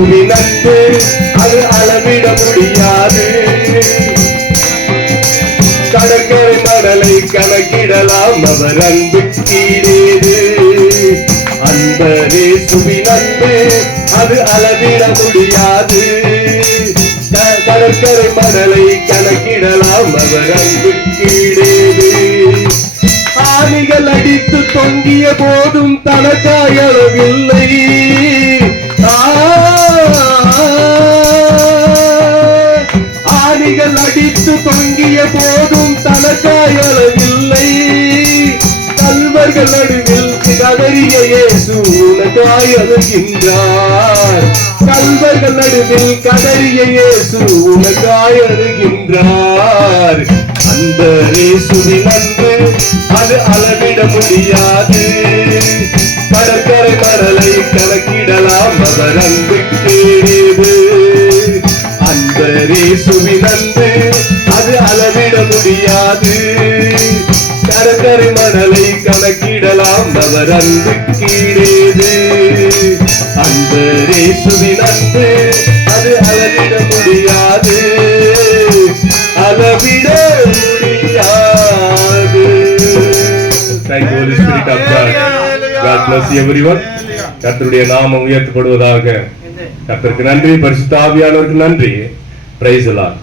இயேசுவின் அன்பு அது அளவிட முடியாது. கடற்கரை மணலை கணக்கிடலாம் அவர் அன்பு கீழேது. அன்பர் இயேசுவின் அன்பு அது அளவிட முடியாது. கடற்கரை மணலை கணக்கிடலாம் அவர் அன்பு கீழேது. ஆணிகள் அடித்து தொங்கிய போதும் தனக்காய் அளவில்லை. ஆணிகள் அடித்து தொங்கிய போதும் தனக்காய் அளவில்லை. கல்வர்கள் நடுவில் கதறிய இயேசு உனக்காய் அழுகின்றார். கல்வர்கள் நடுவில் கதறிய இயேசு உனக்காய் அழுகின்றார். அந்த இயேசுவின் அன்பு அது அளவிட முடியாது. கடற்கரை மணலை கணக்கிடலாம் அவர் அன்பு கேடு. அந்த இயேசுவின் அன்பு அது அளவிட முடியாது. கடற்கரை மணலை கணக்கிடலாம் அவர் அன்பு கீழேது. அந்த இயேசுவின் அன்பு அது அளவிட முடியாது. அளவிட முடியாது. Thank you, Holy Spirit of God. God bless everyone. கர்த்தருடைய நாமம் உயர்த்தப்படுவதாக. கர்த்தருக்கு நன்றி, பரிசுத்த ஆவியானவருக்கு நன்றி. Praise the Lord.